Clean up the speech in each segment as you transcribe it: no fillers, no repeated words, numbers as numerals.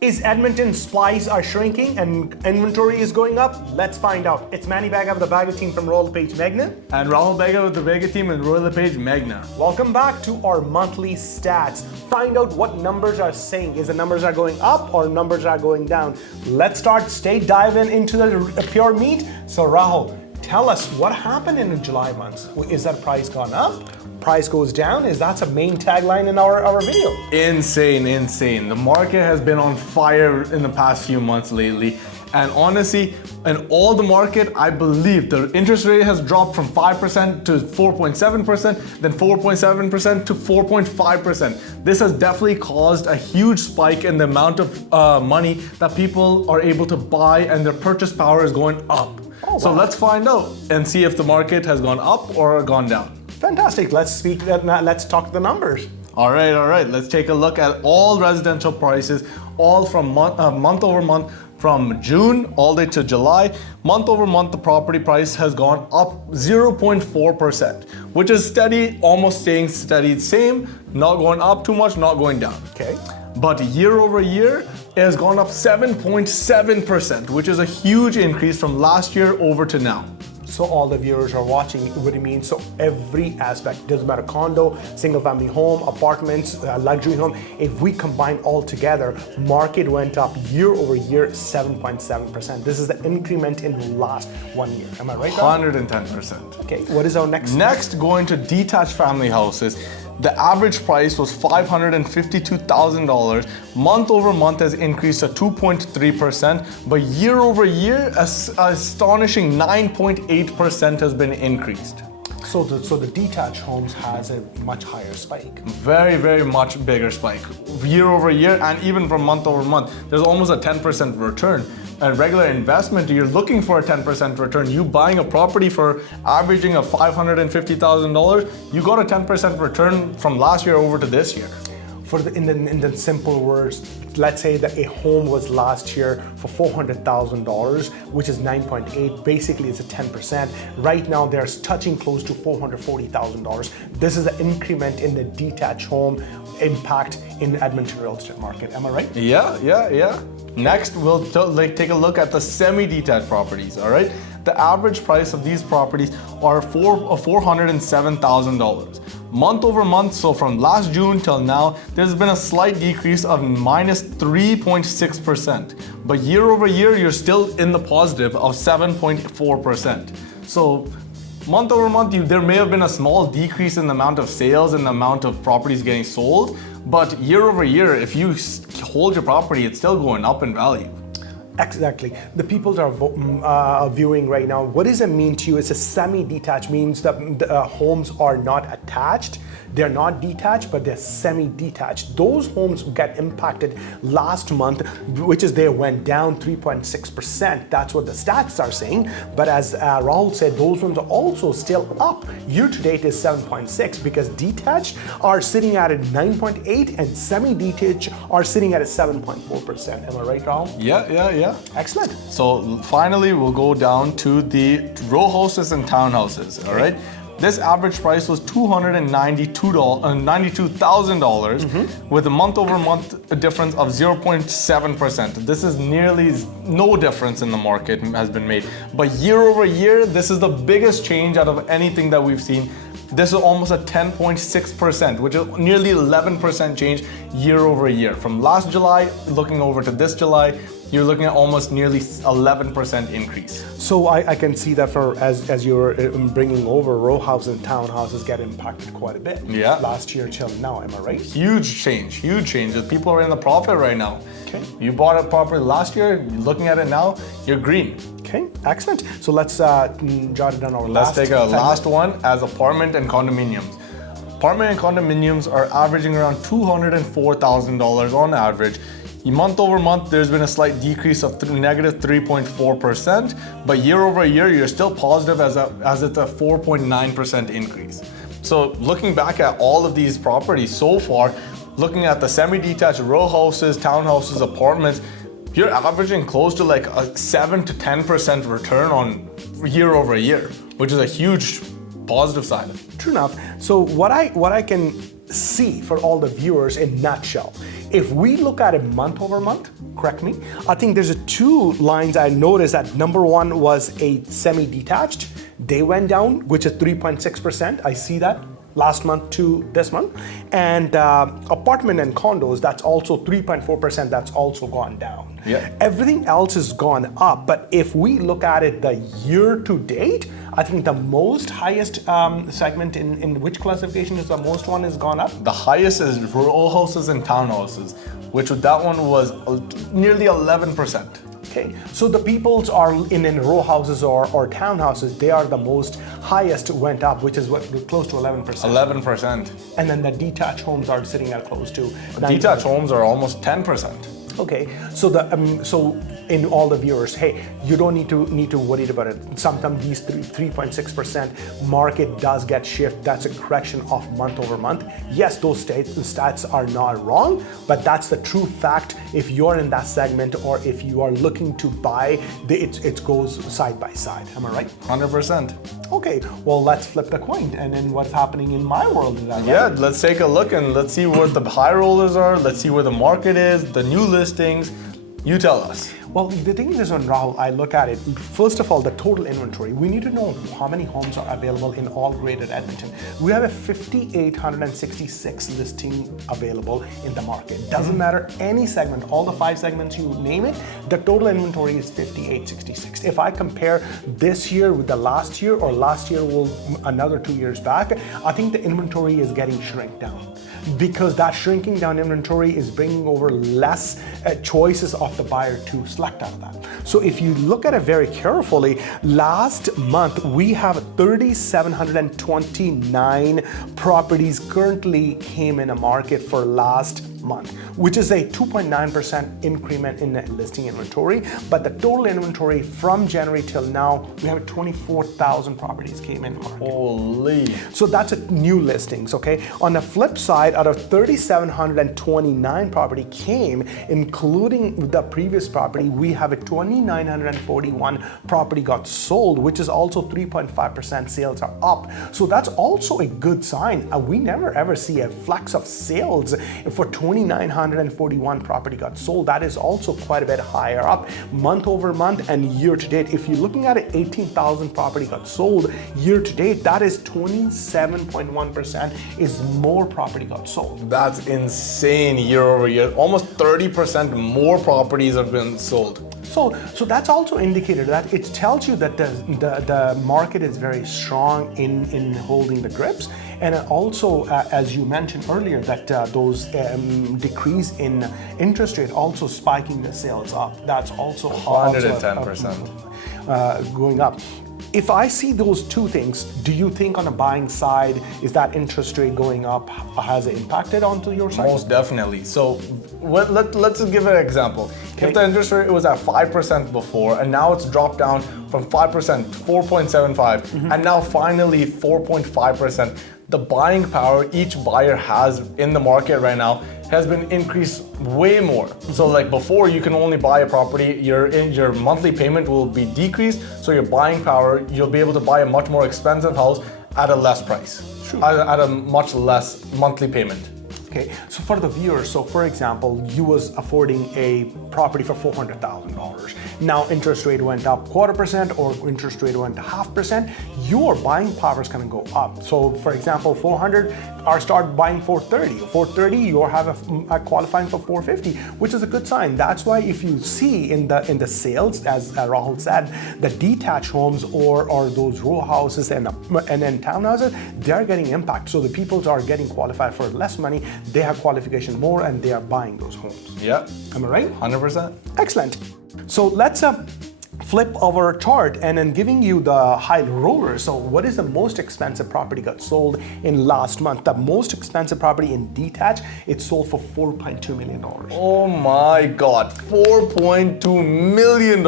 Is Edmonton supplies are shrinking and inventory is going up? Let's find out. It's Manny Bagga with the Bagga team from royallepagemagna. Magna. And Rahul Bagga with the Bagga team and royallepagemagna. Magna. Welcome back to our monthly stats. Find out what numbers are saying. Is the numbers are going up or numbers are going down? Let's dive into the pure meat. So Rahul, tell us what happened in the July months. Is that price gone up? Price goes down? That's a main tagline in our video. Insane. The market has been on fire in the past few months lately. And honestly, in all the market, I believe the interest rate has dropped from 5% to 4.7%, then 4.7% to 4.5%. This has definitely caused a huge spike in the amount of money that people are able to buy, and their purchase power is going up. Oh, wow. So let's find out and see if the market has gone up or gone down. Fantastic. Let's talk the numbers. All right. Let's take a look at all residential prices, all from month over month, from June all the way to July. Month over month, the property price has gone up 0.4%, which is steady, almost staying steady, same, not going up too much, not going down. Okay. But year over year, it has gone up 7.7%, which is a huge increase from last year over to now. So all the viewers are watching what it means. So every aspect, doesn't matter condo, single family home, apartments, luxury home. If we combine all together, market went up year over year 7.7%. This is the increment in the last 1 year. Am I right? 110%. Okay, what is our next? Next, going to detached family houses. The average price was $552,000. Month over month has increased to 2.3%, but year over year, astonishing 9.8% has been increased. So the detached homes has a much higher spike. Very much bigger spike. Year over year and even from month over month, there's almost a 10% return. A regular investment, you're looking for a 10% return. You buying a property for averaging of $550,000, you got a 10% return from last year over to this year. In the simple words, let's say that a home was last year for $400,000, which is 9.8. Basically, it's a 10%. Right now, they're touching close to $440,000. This is an increment in the detached home impact in the Edmonton real estate market. Am I right? Yeah. Next, we'll take a look at the semi-detached properties. All right. The average price of these properties are $407,000. Month over month, so from last June till now, there's been a slight decrease of minus 3.6%. But year over year, you're still in the positive of 7.4%. So month over month, there may have been a small decrease in the amount of sales and the amount of properties getting sold. But year over year, if you hold your property, it's still going up in value. Exactly. The people that are viewing right now, what does it mean to you? It's a semi-detached, means that the homes are not attached. They're not detached, but they're semi-detached. Those homes get impacted last month, which is they went down 3.6%. That's what the stats are saying. But as Rahul said, those ones are also still up. Year to date is 7.6 because detached are sitting at a 9.8 and semi-detached are sitting at a 7.4%. Am I right, Rahul? Yeah. Excellent. So finally, we'll go down to the row houses and townhouses. All right. This average price was $92,000 with a month over month difference of 0.7%. This is nearly no difference in the market has been made. But year over year, this is the biggest change out of anything that we've seen. This is almost a 10.6%, which is nearly 11% change year over year. From last July, looking over to this July, you're looking at almost nearly 11% increase. So I can see that as you're bringing over, row houses and townhouses get impacted quite a bit. Yeah. Last year till now, am I right? Huge change. People are in the profit right now. Okay. You bought a property last year, you're looking at it now, you're green. Okay, excellent. So let's jot it down our Let's take a last one as apartment and condominiums. Apartment and condominiums are averaging around $204,000 on average. Month over month, there's been a slight decrease of negative 3.4%, but year over year, you're still positive as it's a 4.9% increase. So looking back at all of these properties so far, looking at the semi-detached row houses, townhouses, apartments, you're averaging close to like a 7 to 10% return on year over year, which is a huge positive side. True enough. So what I can see for all the viewers in nutshell If we look at it month over month, correct me, I think there's two lines I noticed that number one was a semi-detached. They went down, which is 3.6%. I see that last month to this month. And apartment and condos, that's also 3.4%, that's also gone down. Yeah. Everything else has gone up, but if we look at it the year to date, I think the most highest segment in which classification is the most one has gone up? The highest is row houses and townhouses, which that one was nearly 11%. Okay, so the peoples are in row houses or townhouses, they are the most highest went up, which is what, close to 11%. 11%. And then the detached homes are sitting at close to 9%. Detached homes are almost 10%. Okay, so so in all the viewers, hey, you don't need to worry about it. Sometimes these 3.6% market does get shift. That's a correction of month over month. Yes, those stats are not wrong, but that's the true fact. If you're in that segment or if you are looking to buy, it goes side by side. Am I right? 100%. Okay, well, let's flip the coin and then what's happening in my world. Is that right? Yeah, let's take a look and let's see what the high rollers are. Let's see where the market is, the new listings. You tell us. Well, the thing is on Rahul, I look at it, first of all, the total inventory. We need to know how many homes are available in all Greater Edmonton. We have a 5,866 listing available in the market. Doesn't matter any segment, all the 5 segments you name it, the total inventory is 5,866. If I compare this year with the last year or last year with another 2 years back, I think the inventory is getting shrink down. Because that shrinking down inventory is bringing over less choices of the buyer to select out of that. So if you look at it very carefully, last month we have 3,729 properties currently came in a market for last month, which is a 2.9% increment in the listing inventory. But the total inventory from January till now, we have 24,000 properties came in market. Holy. So that's a new listings, okay? On the flip side, out of 3,729 property came, including the previous property, we have a 2,941 property got sold, which is also 3.5% sales are up. So that's also a good sign. We never ever see a flex of sales for 2,941 property got sold. That is also quite a bit higher up month over month and year to date. If you're looking at it, 18,000 property got sold year to date. That is 27.1% is more property got sold. That's insane year over year. Almost 30% more properties have been sold. So that's also indicated that it tells you that the market is very strong in holding the grips. And also, as you mentioned earlier, that those decrease in interest rate also spiking the sales up. That's also 110% going up. If I see those two things, do you think on the buying side, is that interest rate going up, has it impacted onto your side? Most definitely. So let's give an example. Okay. If the interest rate was at 5% before, and now it's dropped down from 5% to 4.75%, and now finally 4.5%, the buying power each buyer has in the market right now has been increased way more. So like before, you can only buy a property, your monthly payment will be decreased, so your buying power, you'll be able to buy a much more expensive house at a less price, at a much less monthly payment. Okay, so for the viewers, so for example, you was affording a property for $400,000. Now interest rate went up 0.25% or interest rate went to 0.5%, your buying power is gonna go up. So for example, 400, or start buying 430. 430, you have a qualifying for 450, which is a good sign. That's why if you see in the sales, as Rahul said, the detached homes or those row houses and then townhouses, they're getting impact. So the people are getting qualified for less money, they have qualification more and they are buying those homes. Yeah. Am I right? 100%. Excellent. So let's flip our chart and then giving you the high roller. So what is the most expensive property got sold in last month? The most expensive property in detached, it sold for $4.2 million. Oh my God, $4.2 million.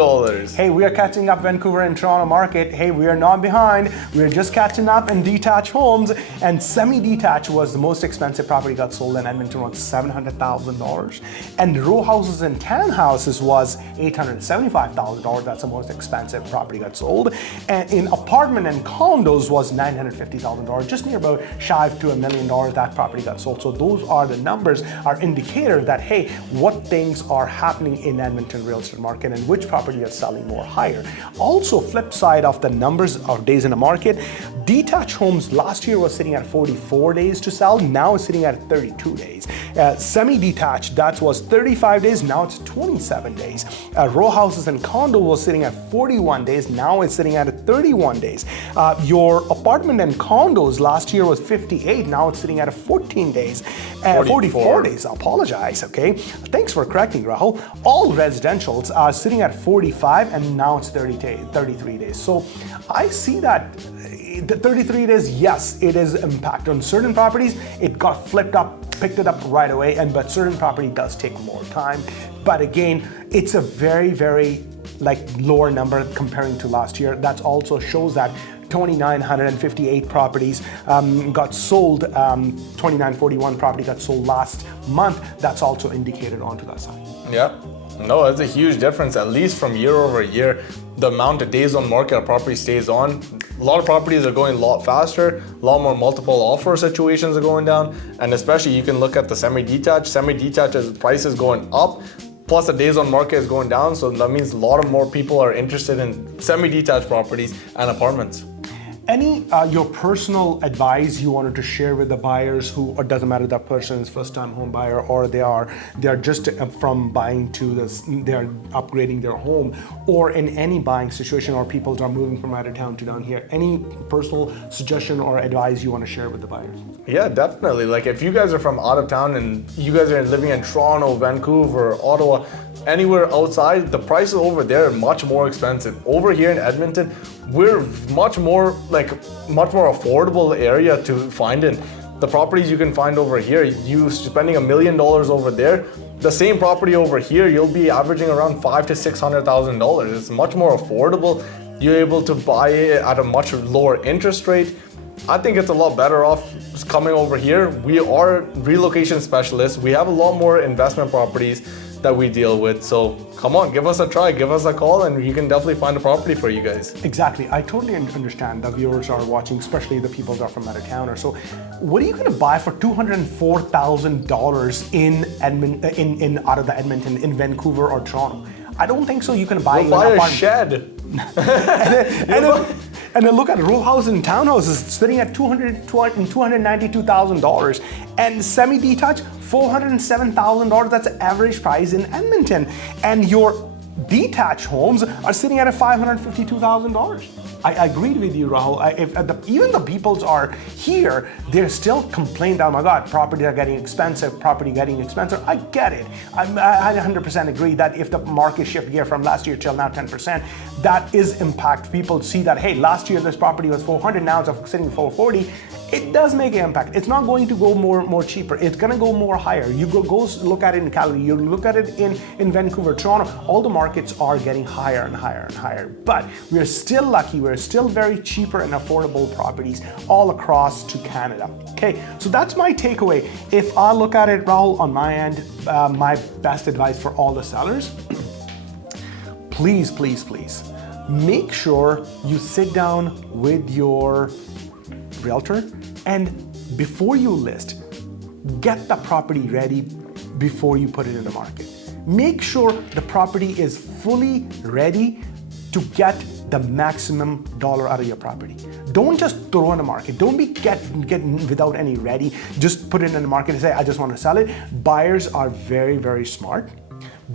Hey, we are catching up Vancouver and Toronto market. Hey, we are not behind. We are just catching up in detached homes, and semi-detached was the most expensive property got sold in Edmonton, was $700,000. And row houses and townhouses was $875,000. That's the most expensive property got sold. And in apartment and condos was $950,000, just near about shy of to $1 million that property got sold. So those are the numbers, are indicator that, hey, what things are happening in Edmonton real estate market and which property is selling more higher. Also, flip side of the numbers of days in the market, detached homes last year was sitting at 44 days to sell, now it's sitting at 32 days. Semi-detached, that was 35 days, now it's 27 days. Row houses and condo was sitting at 41 days, now it's sitting at 31 days. Your apartment and condos last year was 58, now it's sitting at 14 days. 44 days, I apologize, okay? Thanks for correcting, Rahul. All residentials are sitting at 45 and now it's 33 days. So I see that the 33 days, yes, it is impact. On certain properties, it got flipped up, picked it up right away, but certain property does take more time. But again, it's a very, very lower number comparing to last year. That also shows that 2,958 properties got sold, 2,941 property got sold last month. That's also indicated onto that side. Yeah, no, it's a huge difference, at least from year over year. The amount of days on market a property stays on, a lot of properties are going a lot faster, a lot more multiple offer situations are going down, and especially you can look at the semi-detached. Semi-detached as price is going up, plus the days on market is going down, so that means a lot of more people are interested in semi-detached properties and apartments. Any your personal advice you wanted to share with the buyers who, or doesn't matter, that person is first-time home buyer or they are just from buying to this, they are upgrading their home, or in any buying situation, or people are moving from out of town to down here. Any personal suggestion or advice you want to share with the buyers? Yeah, definitely. Like if you guys are from out of town and you guys are living in Toronto, Vancouver, Ottawa, anywhere outside, the prices over there are much more expensive. Over here in Edmonton, we're much more affordable area to find in. The properties you can find over here, you spending $1 million over there, the same property over here, you'll be averaging around $500,000 to $600,000. It's much more affordable. You're able to buy it at a much lower interest rate. I think it's a lot better off coming over here. We are relocation specialists. We have a lot more investment properties that we deal with. So come on, give us a try, give us a call, and you can definitely find a property for you guys. Exactly. I totally understand the viewers are watching, especially the people that are from out of town. So what are you going to buy for $204,000 in out of the Edmonton, in Vancouver or Toronto? I don't think so. You can buy an apartment. A shed. And then look at row house and townhouse is sitting at $292,000, and semi-detached $407,000. That's the average price in Edmonton, and your detached homes are sitting at $552,000. I agreed with you, Rahul. Even the peoples are here, they're still complaining, oh my God, property are getting expensive, I get it. I 100% agree that if the market shift gear from last year till now 10%, that is impact. People see that, hey, last year this property was 400, now it's sitting 440. It does make an impact. It's not going to go more cheaper. It's going to go more higher. You go look at it in Calgary, you look at it in Vancouver, Toronto, all the markets are getting higher and higher and higher. But we're still lucky, we're still very cheaper and affordable properties all across to Canada. Okay, so that's my takeaway. If I look at it, Rahul, on my end, my best advice for all the sellers, please, make sure you sit down with your realtor, and before you list, get the property ready before you put it in the market. Make sure the property is fully ready to get the maximum dollar out of your property. Don't just throw in the market. Don't be getting without any ready. Just put it in the market and say, I just want to sell it. Buyers are very, very smart.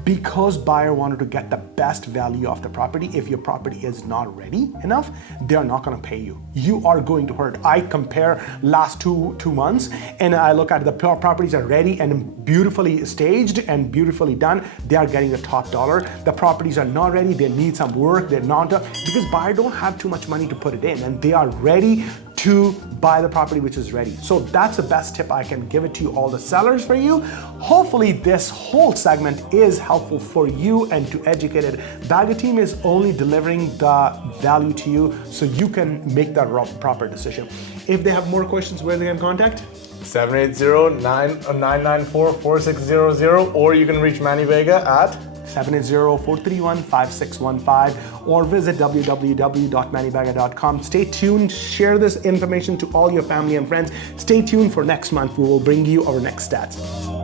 Because buyer wanted to get the best value of the property, if your property is not ready enough, they're not going to pay you. You are going to hurt. I compare last two months, and I look at the properties are ready and beautifully staged and beautifully done. They are getting the top dollar. The properties are not ready. They need some work. They're not, because buyer don't have too much money to put it in, and they are ready to buy the property which is ready. So that's the best tip I can give it to you, all the sellers, for you. Hopefully this whole segment is helpful for you and to educate it. Bagga team is only delivering the value to you so you can make that proper decision. If they have more questions, where they can contact? 780-994-4600, or you can reach Manny Vega at 780-431-5615 or visit www.manibagga.com. Stay tuned, share this information to all your family and friends. Stay tuned for next month. We will bring you our next stats.